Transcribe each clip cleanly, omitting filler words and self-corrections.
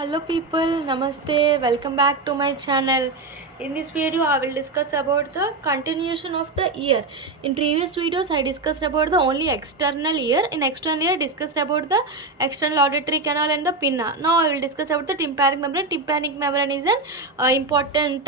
Hello people, namaste, welcome back to my channel. In this video I will discuss about the continuation of the ear. In previous videos I discussed about the only external ear. In external ear discussed about the external auditory canal and the pinna. Now I will discuss about the tympanic membrane. Tympanic membrane is an important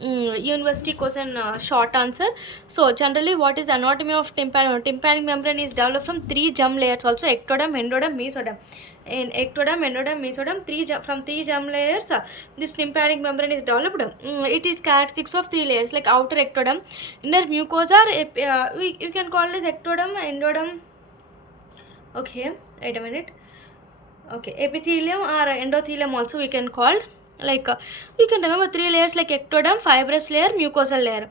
university question short answer. So generally what is the anatomy of tympanic? Tympanic membrane is developed from three germ layers also: ectoderm, endoderm, mesoderm. In ectoderm, endoderm, mesoderm, from three germ layers, this tympanic membrane is developed. It is characteristics of three layers like outer ectoderm, inner mucosa, we can call it as ectoderm, endoderm. Okay, wait a minute. Okay, epithelium or endothelium also we can call. Like we can remember three layers like ectoderm, fibrous layer, mucosal layer.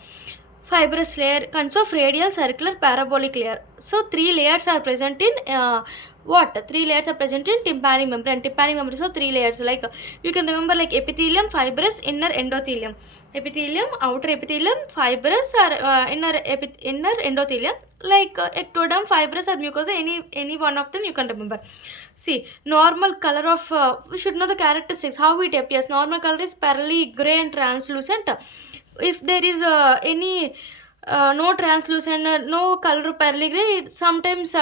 Fibrous layer consists of radial, circular, parabolic layer. So three layers are present in what? Three layers are present in tympanic membrane. Tympanic membrane, so three layers. Like you can remember like epithelium, fibrous, inner endothelium. Epithelium, outer epithelium, fibrous or inner endothelium. Like ectoderm, fibrous or mucosa, any one of them you can remember. See, normal color of we should know the characteristics how it appears. Normal color is pearly gray and translucent. If there is any no translucent, no color pearly gray, sometimes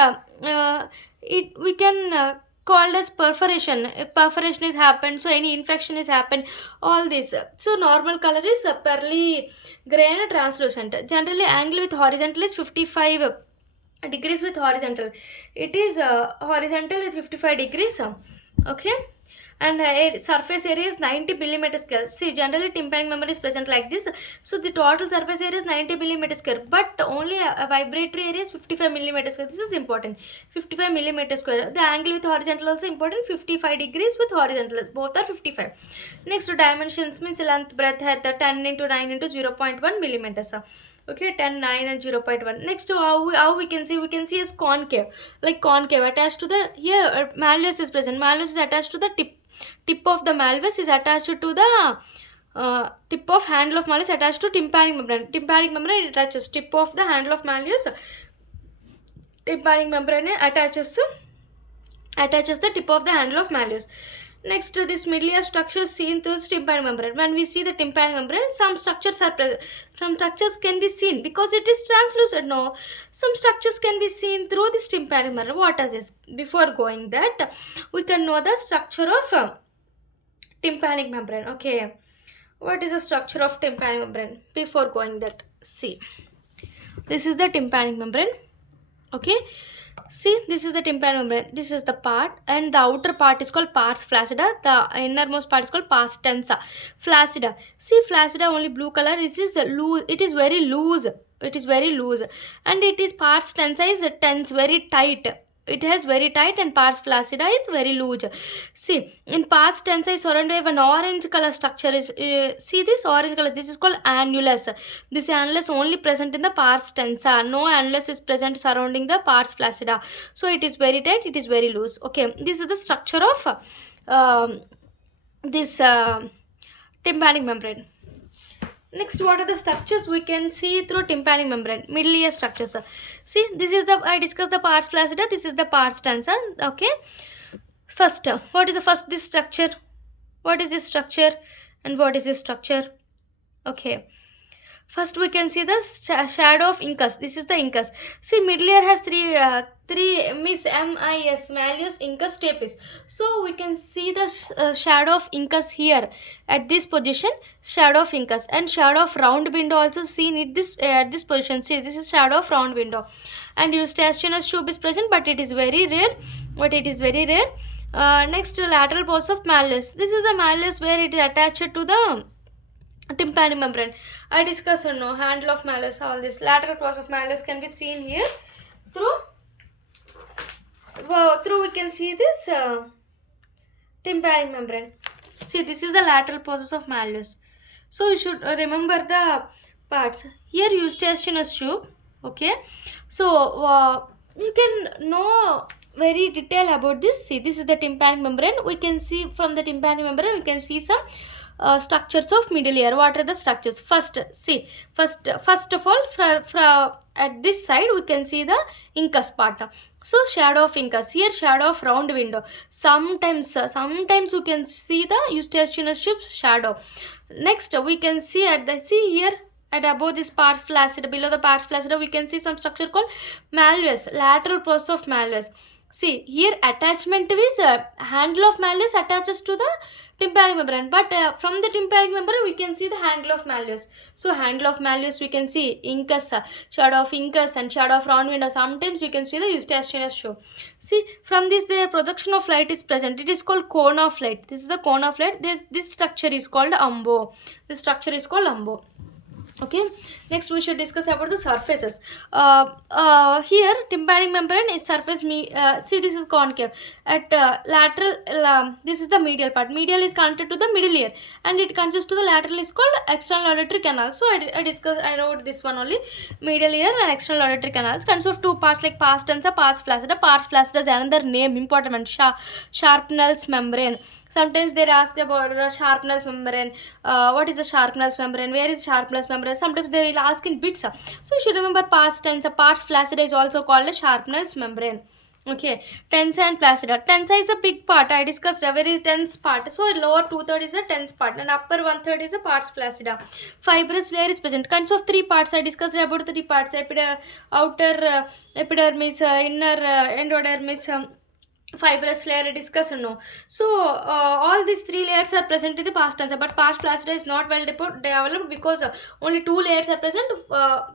we can called as perforation. If perforation is happened, so any infection is happened, all this. So normal color is pearly gray and translucent. Generally angle with horizontal is 55 degrees with horizontal. It is horizontal with 55 degrees. Okay, and surface area is 90 millimeter square. See, generally tympanic membrane is present like this. So the total surface area is 90 millimeter square, but only a vibratory area is 55 millimeter square. This is important. 55 millimeter square. The angle with horizontal also important. 55 degrees with horizontal. Both are 55. Next, dimensions means length, breadth, height, 10 into 9 into 0.1 millimeters. Okay, 10, 9 and 0.1. Next, how we can see is concave. Like concave attached to the, here malleus is present. Malleus is attached to the tip of the malleus is attached to the tip of handle of malleus attached to tympanic membrane. Tympanic membrane attaches tip of the handle of malleus. Tympanic membrane attaches the tip of the handle of malleus. Next, this middle structure is seen through tympanic membrane. When we see the tympanic membrane, some structures are present. Some structures can be seen because it is translucent. No, some structures can be seen through this tympanic membrane. What is this? Before going that, we can know the structure of tympanic membrane. Okay, what is the structure of tympanic membrane? Before going that, see, this is the tympanic membrane. Okay, see, this is the tympanic membrane. This is the part, and the outer part is called pars flaccida. The innermost part is called pars tensa. Flaccida. See, flaccida only blue color. It is loose. It is very loose. It is very loose, and it is pars tensa is tense, very tight. It has very tight, and pars flaccida is very loose. See, in pars tensa is surrounded by an orange color structure. Is see this orange color? This is called annulus. This annulus only present in the pars tensa. No annulus is present surrounding the pars flaccida. So it is very tight. It is very loose. Okay, this is the structure of this tympanic membrane. Next, what are the structures we can see through tympanic membrane? Middle ear structures. See, this is the, I discussed the pars flaccida. This is the pars tensa. Okay. First, what is the first this structure? What is this structure? And what is this structure? Okay. First, we can see the shadow of incus. This is the incus. See, middle ear has three mis malleus incus stapes. So we can see the shadow of incus here at this position. Shadow of incus and shadow of round window also seen at this position. See, this is shadow of round window. And eustachianus tube is present, but it is very rare. Next, lateral pores of malleus. This is the malleus where it is attached to the tympanic membrane. I discussed no handle of malleus. All this lateral pores of malleus can be seen here through we can see this tympanic membrane. See, this is the lateral pores of malleus. So you should remember the parts here. Eustachianus tube. Okay, so you can know very detail about this. See, this is the tympanic membrane. We can see from the tympanic membrane we can see some structures of middle ear. What are the structures? First of all, at this side we can see the incus part. So shadow of incus, here shadow of round window. Sometimes we can see the eustachianus tube shadow. Next we can see here at above this pars flaccida, below the pars flaccida we can see some structure called malleus, lateral process of malleus. See here attachment is handle of malleus attaches to the tympanic membrane, but from the tympanic membrane we can see the handle of malleus. So handle of malleus we can see incus, shadow of incus and shadow of round window. Sometimes you can see the eustachianus tube. See from this the projection of light is present. It is called cone of light. This is the cone of light. This structure is called umbo. This structure is called umbo. Okay, next we should discuss about the surfaces. Here tympanic membrane is surface see this is concave at lateral, this is the medial part. Medial is connected to the middle ear and it consists to the lateral is called external auditory canal. So I wrote this one only, medial ear and external auditory canals consists of two parts like pars tensa, pars flaccida. Pars flaccida is another name, important one, Sharpnell's membrane. Sometimes they ask about the Sharpnell's membrane. What is the Sharpnell's membrane? Where is Sharpnell's membrane? Sometimes they will ask in bits. So you should remember pars tensa, pars flaccida is also called a Sharpnell's membrane. Okay, tensa and flaccida. Tensa is a big part. I discussed a very tense part. So lower 2/3 is a tense part and upper 1/3 is a pars flaccida. Fibrous layer is present. Consists of three parts. I discussed about the three parts: outer epidermis, inner endodermis. Fibrous layer discussed, no. So all these three layers are present in the pars tensa, but pars flaccida is not well developed because only two layers are present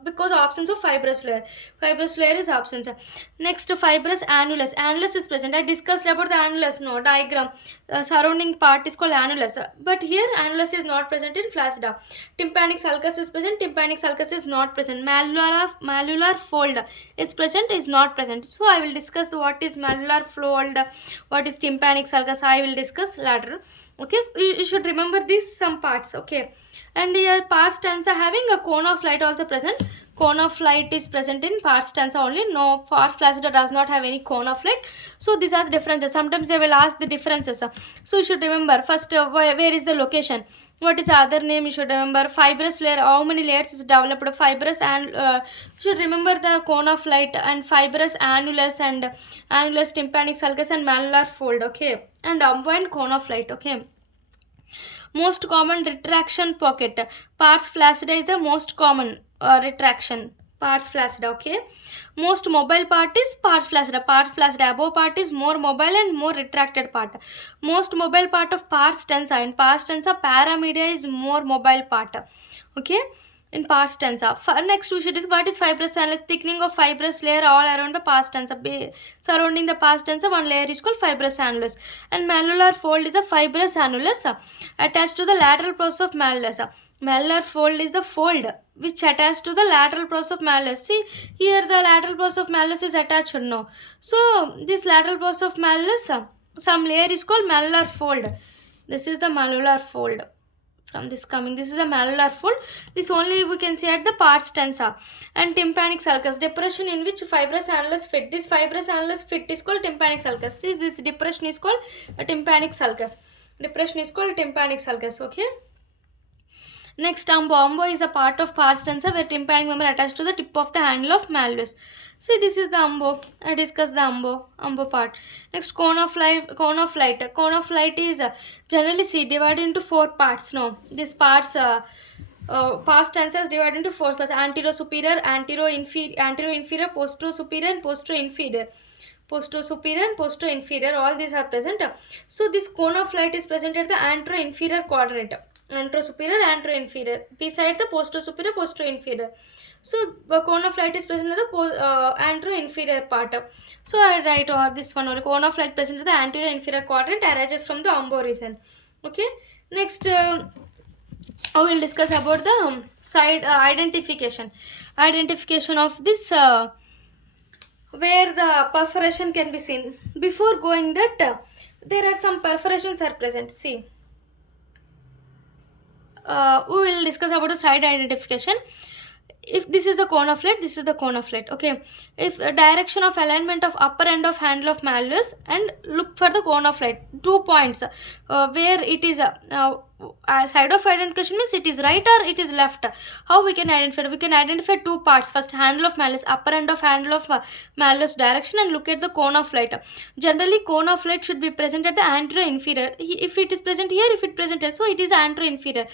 because of absence of fibrous layer. Fibrous layer is absence. Next, fibrous annulus. Annulus is present. I discussed about the annulus, no, diagram. Surrounding part is called annulus, but here annulus is not present in flaccida. Tympanic sulcus is present. Tympanic sulcus is not present. Mallular fold is present, is not present. So I will discuss what is mallular fold, what is tympanic sulcus. I will discuss later. Okay, you should remember these some parts. Okay, and here pars tensa having a cone of light also present. Cone of light is present in pars tensa only. No, pars flaccida does not have any cone of light. So these are the differences. Sometimes they will ask the differences. So you should remember first where is the location. What is the other name? You should remember fibrous layer. How many layers is developed? Fibrous and you should remember the cone of light and fibrous annulus and annulus, tympanic sulcus and mallular fold. Okay, and umbo and cone of light. Okay. Most common retraction pocket. Pars flaccida is the most common retraction. Pars flaccida. Okay. Most mobile part is pars flaccida. Pars flaccida above part is more mobile and more retracted part. Most mobile part of pars tensa. In pars tensa, paramedia is more mobile part. Okay. In pars tensa. Next we should is what is fibrous annulus. Thickening of fibrous layer all around the pars tensa. Surrounding the pars tensa, one layer is called fibrous annulus. And mallular fold is a fibrous annulus attached to the lateral process of malleus. Mallular fold is the fold which attached to the lateral process of malleus. See here the lateral process of malleus is attached, no. So this lateral process of malleus, some layer is called mallular fold. This is the mallular fold. From this coming, this is the mallular fold. This only we can see at the pars tensa. And tympanic sulcus, depression in which fibrous annulus fit. This fibrous annulus fit is called tympanic sulcus. See this depression is called a tympanic sulcus. Depression is called tympanic sulcus. Okay. Next, umbo. Umbo is a part of pars tensa where tympanic membrane attached to the tip of the handle of malleus. See, this is the umbo. I discussed the umbo part. Next, cone of light. Cone of light is generally divided into four parts. No, this parts. Pars tensa is divided into four parts: anterior superior, anterior inferior, posterior superior, and posterior inferior. Posterior superior and posterior inferior, all these are present. So this cone of light is present at the anterior inferior quadrant. Anterior superior, anterior inferior, beside the posterior superior, posterior inferior. So the cone of light is present in the anterior inferior part. So I write this one, cone of light present in the anterior inferior quadrant arises from the umbo region. Okay. Next, I will discuss about the side identification of this where the perforation can be seen. Before going that, there are some perforations are present. See, we will discuss about the side identification. if this is the cone of light, this is the cone of light. Okay, if direction of alignment of upper end of handle of malleus, and look for the cone of light, 2 points, where it is side of identification means it is right or it is left. How we can identify? We can identify 2 parts. First, handle of malleus, upper end of handle of malleus direction, and look at the cone of light. Generally, cone of light should be present at the anterior inferior. If it is present here, if it present here, so it is anterior inferior.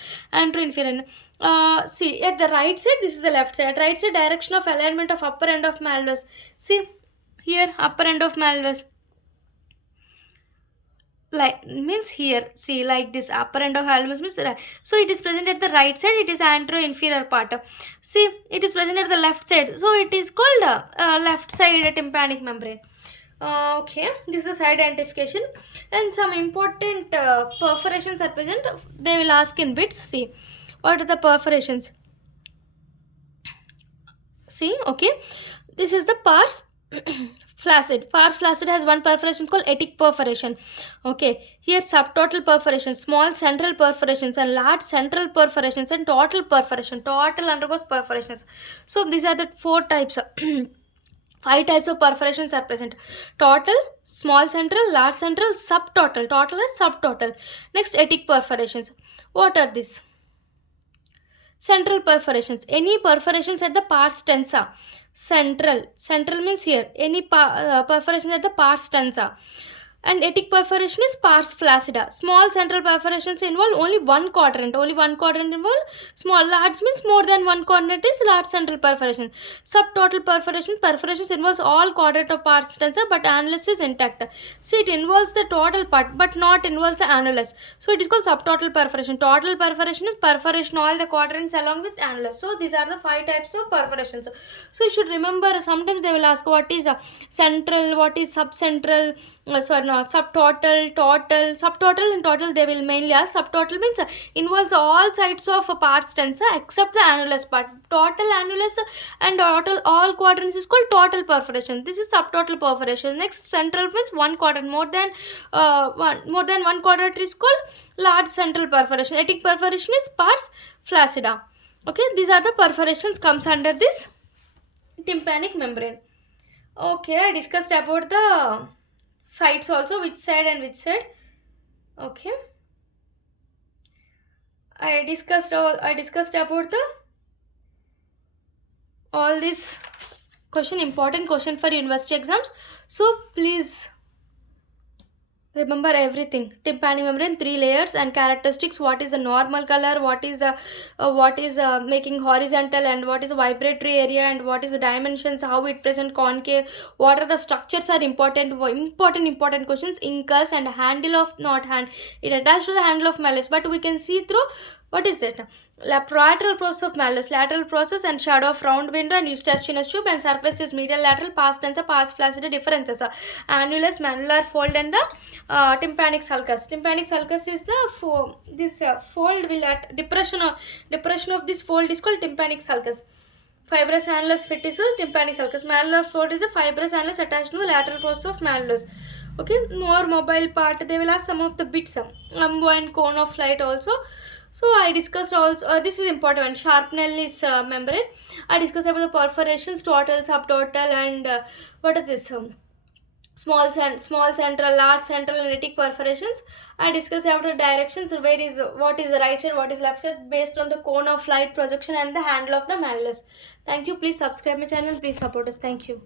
See, at the right side, this is the left side. At right side, direction of alignment of upper end of malleus. See here, upper end of malleus, like means here, see, like this upper end of malleus means right. So it is present at the right side, it is anterior inferior part. See, it is present at the left side, so it is called left side tympanic membrane. Okay, this is the side identification, and some important perforations are present. They will ask in bits. See, what are the perforations? See, okay, this is the pars flaccid. Pars flaccid has one perforation called etic perforation. Okay, here subtotal perforations, small central perforations, and large central perforations, and total perforation. Total undergoes perforations. So these are the 4 types. 5 types of perforations are present: total, small central, large central, subtotal. Total is subtotal. Next, etic perforations. What are these? Central perforations, any perforations at the pars tensa. Central means here, any perforation at the pars tensa. And etic perforation is pars flaccida. Small central perforations involve only one quadrant. Only one quadrant involve. Small, large means more than one quadrant is large central perforation. Subtotal perforations involves all quadrant of pars tensa, but annulus is intact. See, it involves the total part but not involves the annulus. So it is called subtotal perforation. Total perforation is perforation all the quadrants along with annulus. So these are the 5 types of perforations. So you should remember, sometimes they will ask what is central, what is subcentral, subtotal, total. Subtotal and total they will mainly ask. Subtotal means involves all sides of pars tensa except the annulus part. Total, annulus, and total all quadrants is called total perforation. This is subtotal perforation. Next, central means one quadrant, more than one quadrant is called large central perforation. Etic perforation is pars flaccida. Okay, these are the perforations comes under this tympanic membrane. Okay, I discussed about the sides also, which side and which side. Okay, I discussed about the all this important question for university exams. So please remember everything. Tympanic membrane, 3 layers and characteristics. What is the normal color, what is making horizontal, and what is the vibratory area, and what is the dimensions, how it present concave, what are the structures are important questions. Incus and handle of, not hand, it attached to the handle of malleus, but we can see through. What is that? Lateral process of malleus, lateral process, and shadow of round window and eustachianus tube, and surface is medial lateral, pars tensa, pars flaccida. Differences: annulus, manular fold, and the tympanic sulcus. Tympanic sulcus is the fold will at depression of this fold is called tympanic sulcus. Fibrous annulus fittisus, tympanic sulcus. Manular fold is a fibrous annulus attached to the lateral process of malleus. Okay, more mobile part, they will ask some of the bits, umbo and cone of light also. So I discussed also, this is important one, Sharp-Nellis membrane. I discussed about the perforations, total, subtotal, and what are this? Small central, large central, and etic perforations. I discussed about the directions, what is the right side, what is left side, based on the cone of light projection and the handle of the malleus. Thank you. Please subscribe my channel. Please support us. Thank you.